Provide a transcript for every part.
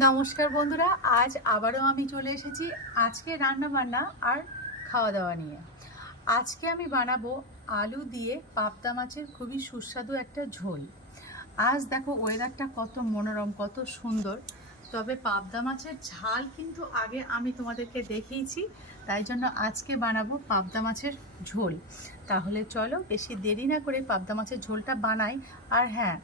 নমস্কার বন্ধুরা, আজ আবারও আমি চলে এসেছি আজকে রান্না বান্না আর খাওয়া দাওয়া নিয়ে। আজকে আমি বানাবো আলু দিয়ে পাবদা মাছের খুবই সুস্বাদু একটা ঝোল। আজ দেখো ওয়েদারটা কত মনোরম, কত সুন্দর। তবে পাবদা মাছের ঝাল কিন্তু আগে আমি তোমাদেরকে দেখিয়েছি, তাই জন্য আজকে বানাবো পাবদা মাছের ঝোল। তাহলে চলো বেশি দেরি না করে পাবদা মাছের ঝোলটা বানাই। আর হ্যাঁ,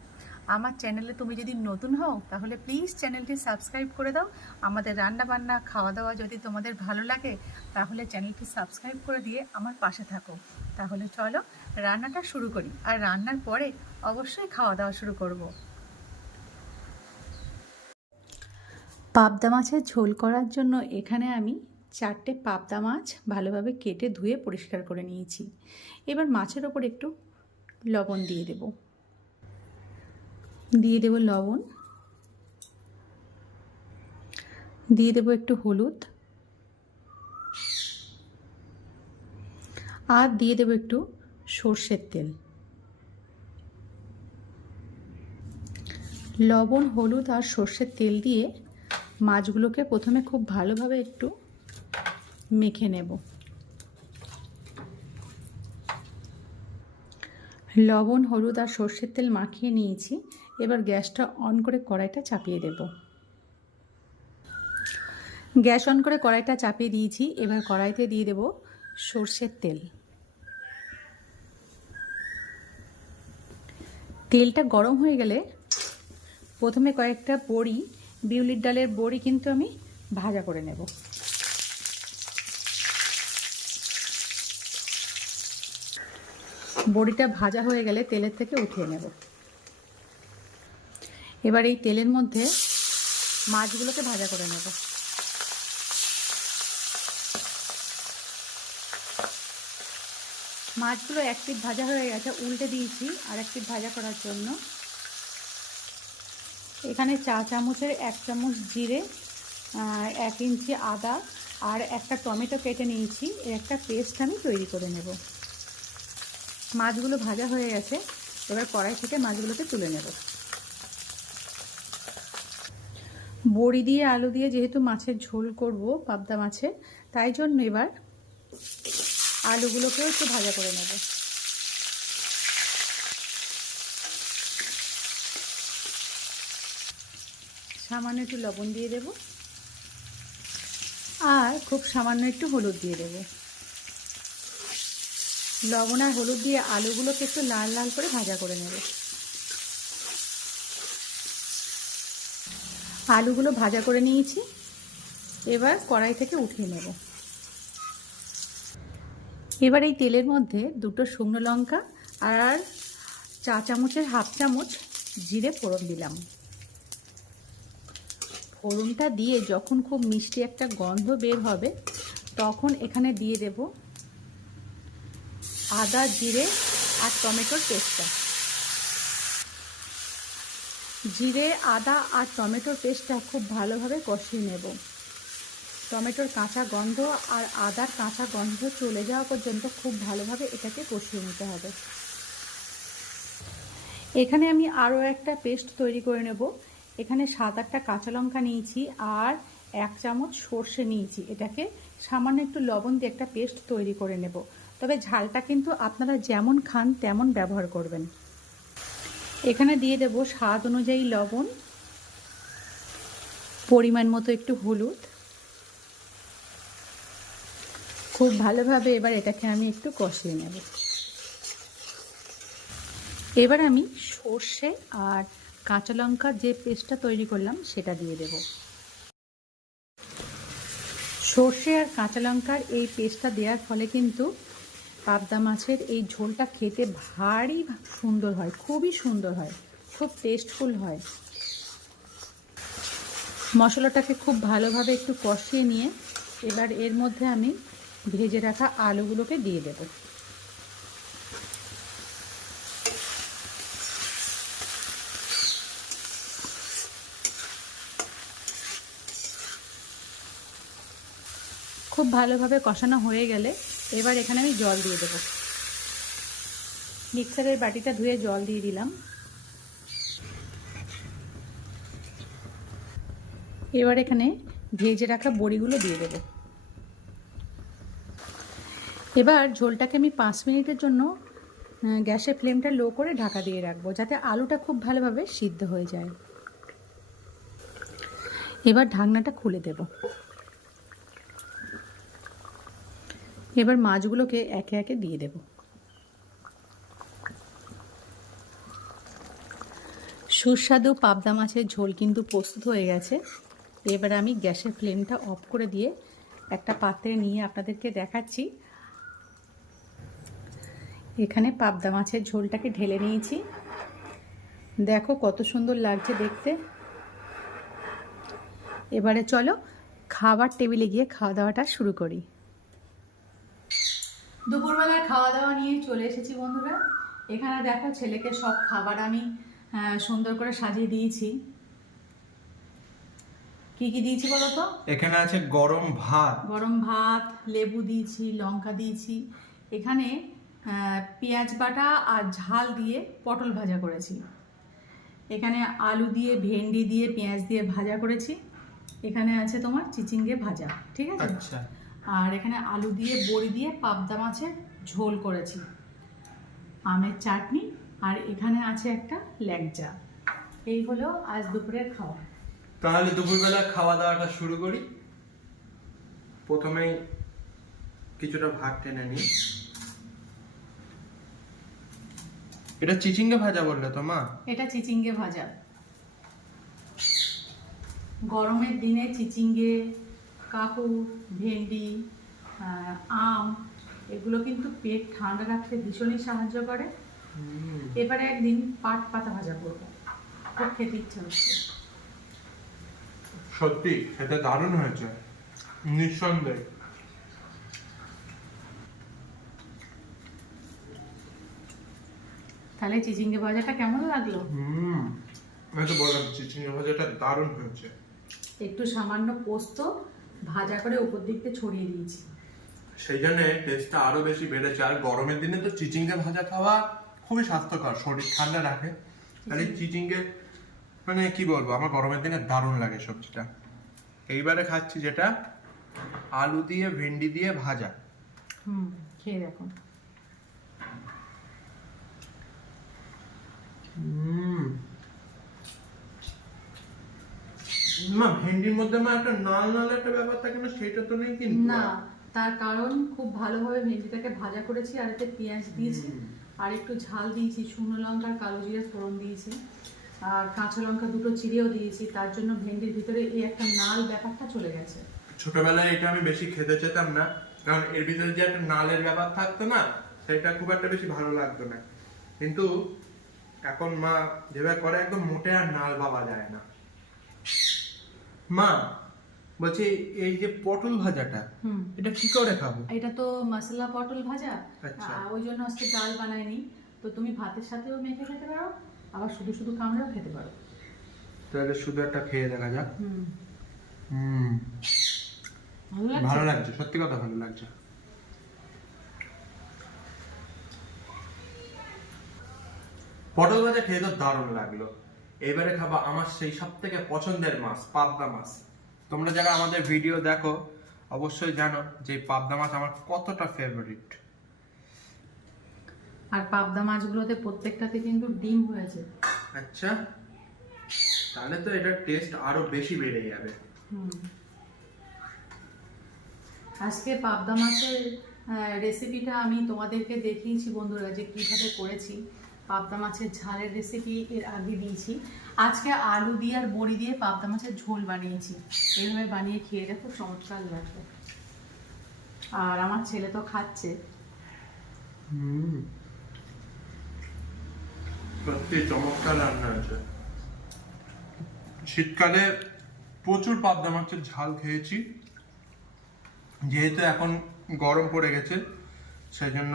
আমার চ্যানেলে তুমি যদি নতুন হও তাহলে প্লিজ চ্যানেলটি সাবস্ক্রাইব করে দাও। আমাদের রান্না বান্না খাওয়া দাওয়া যদি তোমাদের ভালো লাগে তাহলে চ্যানেলটি সাবস্ক্রাইব করে দিয়ে আমার পাশে থাকো। তাহলে চলো রান্নাটা শুরু করি, আর রান্নার পরে অবশ্যই খাওয়া দাওয়া শুরু করব। পাবদা মাছের ঝোল করার জন্য এখানে আমি 4টে পাবদা মাছ ভালোভাবে কেটে ধুয়ে পরিষ্কার করে নিয়েছি। এবার মাছের ওপর একটু লবণ দিয়ে দেব লবণ, দিয়ে দেব একটু হলুদ, আর দিয়ে দেব একটু সর্ষের তেল। লবণ, হলুদ আর সর্ষের তেল দিয়ে মাছগুলোকে প্রথমে খুব ভালোভাবে একটু মেখে নেব। লবণ, হলুদ আর সর্ষের তেল মাখিয়ে নিয়েছি। এবার গ্যাসটা অন করে কড়াইটা চাপিয়ে দেব। গ্যাস অন করে কড়াইটা চাপিয়ে দিয়েছি। এবার কড়াইতে দিয়ে দেব সর্ষের তেল। তেলটা গরম হয়ে গেলে প্রথমে কয়েকটা বড়ি, বিউলির ডালের বড়ি কিন্তু আমি ভাজা করে নেব। বড়িটা ভাজা হয়ে গেলে তেলের থেকে উঠিয়ে নেব। এবার এই তেলের মধ্যে মাছগুলোকে ভাজা করে নেব। মাছগুলো এক পিঠ ভাজা হয়ে গেছে, উল্টে দিয়েছি আর এক পিঠ ভাজা করার জন্য। এখানে চা চামচের 1 চামচ জিরে, 1 ইঞ্চি আদা আর একটা টমেটো কেটে নিয়েছি। এর একটা পেস্ট আমি তৈরি করে নেব। মাছগুলো ভাজা হয়ে গেছে, এবার কড়াই থেকে মাছগুলোকে তুলে নেব। বড়ি দিয়ে আলু দিয়ে যেহেতু মাছের ঝোল করব পাবদা মাছের, তাই জন্য এবার আলুগুলোকেও একটু ভাজা করে নেব। সামান্য একটু লবণ দিয়ে দেব আর খুব সামান্য একটু হলুদ দিয়ে দেব। লবণ আর হলুদ দিয়ে আলুগুলোকে একটু লাল লাল করে ভাজা করে নেব। আলুগুলো ভাজা করে নিয়েছি, এবার কড়াই থেকে উঠিয়ে নেব। এবার এই তেলের মধ্যে 2টো শুকনো লঙ্কা আর চা চামচের 1/2 চামচ জিরে ফোড়ন দিলাম। ফোড়নটা দিয়ে যখন খুব মিষ্টি একটা গন্ধ বের হবে তখন এখানে দিয়ে দেব আদা, জিরে আর টমেটোর পেস্টটা। জিরে, আদা আর টমেটোর পেস্টটা খুব ভালোভাবে কষিয়ে নেব। টমেটোর কাঁচা গন্ধ আর আদার কাঁচা গন্ধ চলে যাওয়া পর্যন্ত খুব ভালোভাবে এটাকে কষিয়ে নিতে হবে। এখানে আমি আরও একটা পেস্ট তৈরি করে নেব। এখানে 7-8টা কাঁচা লঙ্কা নিয়েছি আর 1 চামচ সর্ষে নিয়েছি। এটাকে সামান্য একটু লবণ দিয়ে একটা পেস্ট তৈরি করে নেব। তবে ঝালটা কিন্তু আপনারা যেমন খান তেমন ব্যবহার করবেন। এখানে দিয়ে দেব স্বাদ অনুযায়ী লবণ, পরিমাণ মতো একটু হলুদ। খুব ভালোভাবে এবার এটাকে আমি একটু কষিয়ে নেব। এবার আমি সর্ষে আর কাঁচা লঙ্কার যে পেস্টটা তৈরি করলাম সেটা দিয়ে দেব। সর্ষে আর কাঁচা লঙ্কার এই পেস্টটা দেওয়ার ফলে কিন্তু পাবদা মাছের এই ঝোলটা খেতে ভারী সুন্দর হয়, খুবই সুন্দর হয়, খুব টেস্টফুল হয়। মশলাটাকে খুব ভালোভাবে একটু কষিয়ে নিয়ে এবার এর মধ্যে আমি ভেজে রাখা আলুগুলোকে দিয়ে দেব। খুব ভালোভাবে কষানো হয়ে গেলে এবার এখানে আমি জল দিয়ে দেব। মিক্সারের বাটিটা ধুয়ে জল দিয়ে দিলাম। এবার এখানে ভেজে রাখা বড়িগুলো দিয়ে দেবো। এবার ঝোলটাকে আমি 5 মিনিটের জন্য গ্যাসের ফ্লেমটা লো করে ঢাকা দিয়ে রাখবো, যাতে আলুটা খুব ভালোভাবে সিদ্ধ হয়ে যায়। এবার ঢাকনাটা খুলে দেব। এবার মাছগুলোকে একে একে দিয়ে দেব। সুস্বাদু পাবদা মাছের ঝোল কিন্তু প্রস্তুত হয়ে গেছে। এবার আমি গ্যাসের ফ্লেমটা অফ করে দিয়ে একটা পাত্রে নিয়ে আপনাদেরকে দেখাচ্ছি। এখানে পাবদা মাছের ঝোলটাকে ঢেলে নিয়েছি। দেখো কত সুন্দর লাগছে দেখতে। এবারে চলো খাবার টেবিলে গিয়ে খাওয়া দাওয়াটা শুরু করি। দুপুরবেলার খাওয়া দাওয়া নিয়ে চলে এসেছি বন্ধুরা। এখানে দেখো ছেলেকে সব খাবার আমি সুন্দর করে সাজিয়ে দিয়েছি। কি কি দিয়েছি বলো তো? এখানে আছে গরম ভাত, লেবু দিয়েছি, লঙ্কা দিয়েছি। এখানে পেঁয়াজ বাটা আর ঝাল দিয়ে পটল ভাজা করেছি। এখানে আলু দিয়ে, ভেন্ডি দিয়ে, পেঁয়াজ দিয়ে ভাজা করেছি। এখানে আছে তোমার চিচিঙ্গে ভাজা, ঠিক আছে? আচ্ছা। আর এখানে আলু দিয়ে, বড়ি দিয়ে পাবদা মাছের ঝোল করেছি, আমের চাটনি, আর এখানে আছে একটা ল্যাংচা। এই হলো আজ দুপুরের খাওয়া। তাহলে দুপুরবেলা খাওয়া দাওয়াটা শুরু করি। প্রথমেই কিছুটা ভাত টেনে নিই। এটা চিচিঙ্গে ভাজা বললে তো মা? এটা চিচিঙ্গে ভাজা। গরমের দিনে চিচিঙ্গে, কাকুর, ভেন্ডি, আম, এগুলো কিন্তু পেট ঠান্ডা রাখতে ভীষণই সাহায্য করে। এবারে একদিন পাট পাতা ভাজা করবো, খুব খেতে ইচ্ছা হচ্ছে। সত্যি খেতে দারুণ হয়েছে, নিঃসন্দেহে। তাহলে চিচিঙ্গে ভাজাটা কেমন লাগলো? আমি তো বললাম চিচিঙ্গে ভাজাটা দারুণ হয়েছে। একটু সামান্য পোস্ত ভাজা করে উপর দিকতে ছড়িয়ে দিয়েছি, সেই জন্য টেস্টটা আরো বেশি বেড়েছে। আর গরমের দিনে তো চিচিঙ্গে ভাজা খাওয়া খুবই স্বাস্থ্যকর, শরীর ঠান্ডা রাখে। আর এই চিচিঙ্গে মানে কি বলবো, আমার গরমের দিনে দারুণ লাগে সবজিটা। এইবারে খাচ্ছি যেটা আলু দিয়ে, ভেন্ডি দিয়ে ভাজা। খেয়ে দেখো। মা ভেন্ডির মধ্যে মা একটা নাল নাল একটা ব্যাপার থাকে না, সেটা তো নেই কিন্তু? না, তার কারণ খুব ভালোভাবে ভেন্ডিটাকে ভাজা করেছি, আর এতে পেঁয়াজ দিয়েছি, আর একটু ঝাল দিয়েছি, শুকনো লঙ্কা আর কালো জিরে ফোড়ন দিয়েছি, আর কাঁচা লঙ্কা দুটো চিড়েও দিয়েছি। তার জন্য ভেন্ডির ভিতরে এই একটা নাল ব্যাপারটা চলে গেছে। ছোটবেলায় এটা আমি বেশি খেতে চেতাম না, কারণ এর ভিতরে যে একটা নালের ব্যাপার থাকতো না, সেটা খুব একটা বেশি ভালো লাগতো না। কিন্তু এখন মা যেভাবে করে একদম মোটে আর নাল পাওয়া যায় না। মা বলছি এই যে পটল ভাজাটা, এটা কি করে খাবো? এটা তো মশলা পটল ভাজা, আচ্ছা। ওই জন্য আজকে ডাল বানাইনি। তো তুমি ভাতের সাথেও মেখে খেতে পারো, আবার শুধু শুধু কামড়েও খেতে পারো। তাহলে শুধু একটা খেয়ে দেখা যাক। ভালো লাগছে, সত্যি কথা ভালো লাগছে। পটল ভাজা খেয়ে তো দারুণ লাগলো। এবারে খাবো আমার সেই সব থেকে পছন্দের মাছ, পাবদা মাছ। তোমরা যারা আমাদের ভিডিও দেখো অবশ্যই জানো যে পাবদা মাছ আমার কতটা ফেভারিট। আর পাবদা মাছগুলোতে প্রত্যেকটাতে কিন্তু ডিম হয়েছে। আচ্ছা, তাহলে তো এটার টেস্ট আরো বেশি বেড়ে যাবে। আজকে পাবদা মাছের রেসিপিটা আমি তোমাদেরকে দেখিয়েছি বন্ধুরা, যে কিভাবে করেছি। পাবদা মাছের ঝালের রেসিপি এর আগে দিয়েছি। আজকে আলু দিয়ে আর বড়ি দিয়ে পাবদা মাছের ঝোল বানিয়েছি। এইভাবে বানিয়ে খেয়ে দেখো, চমৎকার লাগবে। আর আমার ছেলে তো খাচ্ছে। সত্যি চমৎকার রান্না হয়েছে। শীতকালে প্রচুর পাবদা মাছের ঝাল খেয়েছি, যেহেতু এখন গরম পড়ে গেছে সেই জন্য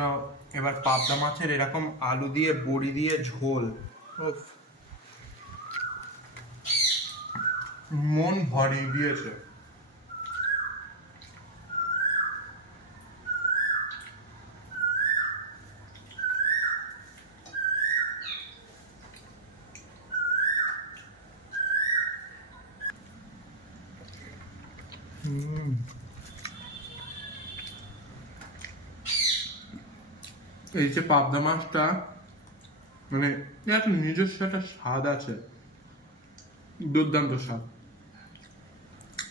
এবার পাবদা মাছের এরকম আলু দিয়ে, বড়ি দিয়ে ঝোল, মন ভরিয়ে দিয়েছে। এই যে পাবদা মাছটা মানে এর একটা নিজস্ব একটা স্বাদ আছে, দুর্দান্ত স্বাদ।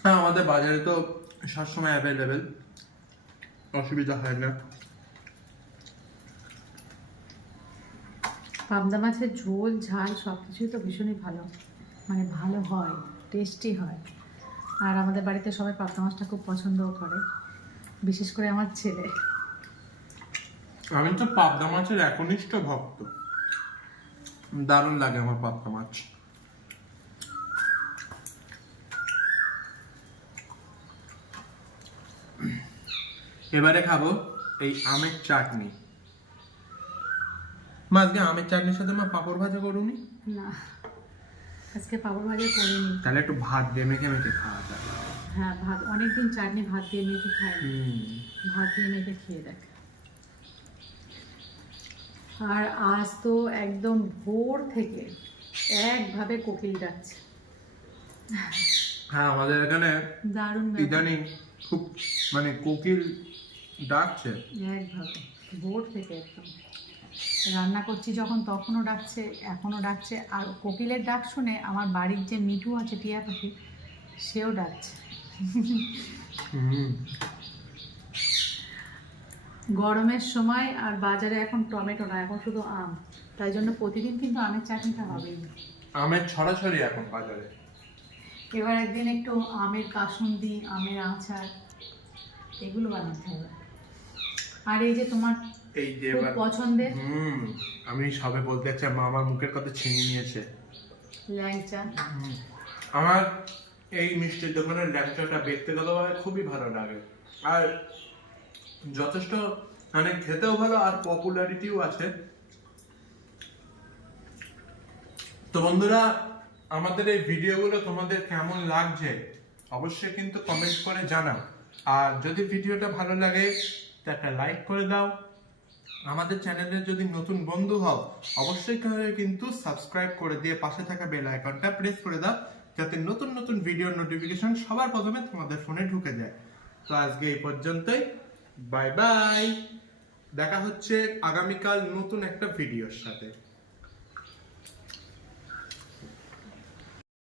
হ্যাঁ, আমাদের বাজারে তো সবসময় অ্যাভেলেবেল, অসুবিধা হয় না। পাবদা মাছের ঝোল ঝাল সব কিছুই তো ভীষণই ভালো, মানে ভালো হয়, টেস্টি হয়। আর আমাদের বাড়িতে সবাই পাবদা মাছটা খুব পছন্দও করে, বিশেষ করে আমার ছেলে। আমি তো পাবদা মাছের একনিষ্ঠ ভক্ত, দারুণ লাগে আমার পাবদা মাছ। এবারে খাবো এই আমের চাটনি। মা আজকে আমের চাটনির সাথে মা পাঁপড় ভাজা করুনি? না, আজকে পাপড় ভাজা করিনি। তাহলে একটু ভাত দিয়ে মেখে মেখে খাওয়া যায়। হ্যাঁ, ভাত অনেকদিন চাটনি ভাত দিয়ে মেখে খাই না। ভাত দিয়ে মেখে খেয়ে দেখ। আর আজ তো একদম ভোর থেকে একভাবে কোকিল ডাকছে। হ্যাঁ, আমাদের এখানে দারুণ ব্যাপার। ইদানিং খুব মানে কোকিল ডাকছে একভাবে ভোর থেকে একদম। রান্না করছি যখন তখনও ডাকছে, এখনও ডাকছে। আর কোকিলের ডাক শুনে আমার বাড়ির যে মিঠু আছে, টিয়া পাখি, সেও ডাকছে। গরমের সময় আর বাজারে এখন টমেটো না, এখন শুধু আম, তাই জন্য প্রতিদিন কিন্তু আমের চাটনিটা হবেই। আমের ছড়াছড়ি এখন বাজারে। এবার একদিন একটু আমের কাসুন্দি, আমের আচার, এগুলো বানাতে হবে। আর এই যে তোমার এই যে খুব এবার পছন্দের আমি সবে বলতে চাই, মা আমার মুখের কথা ছিনিয়ে নিয়েছে। ল্যাংচা। আমার এই মিষ্টির দোকানের ল্যাংচাটা ব্যক্তিগতভাবে খুবই ভালো লাগে, আর যথেষ্ট মানে খেতেও ভালো আর পপুলারিটিও আছে। তো বন্ধুরা, আমাদের এই ভিডিওগুলো তোমাদের কেমন লাগছে অবশ্যই কিন্তু কমেন্ট করে জানাও। আর যদি ভিডিওটা ভালো লাগে তো একটা লাইক করে দাও। আমাদের চ্যানেলে যদি নতুন বন্ধু হও অবশ্যই কিন্তু সাবস্ক্রাইব করে দিয়ে পাশে থাকা বেল আইকনটা প্রেস করে দাও, যাতে নতুন নতুন ভিডিওর নোটিফিকেশন সবার প্রথমে তোমাদের ফোনে ঢুকে যায়। তো আজকে এই পর্যন্তই, বাই বাই। দেখা হচ্ছে আগামীকাল নতুন একটা ভিডিওর সাথে।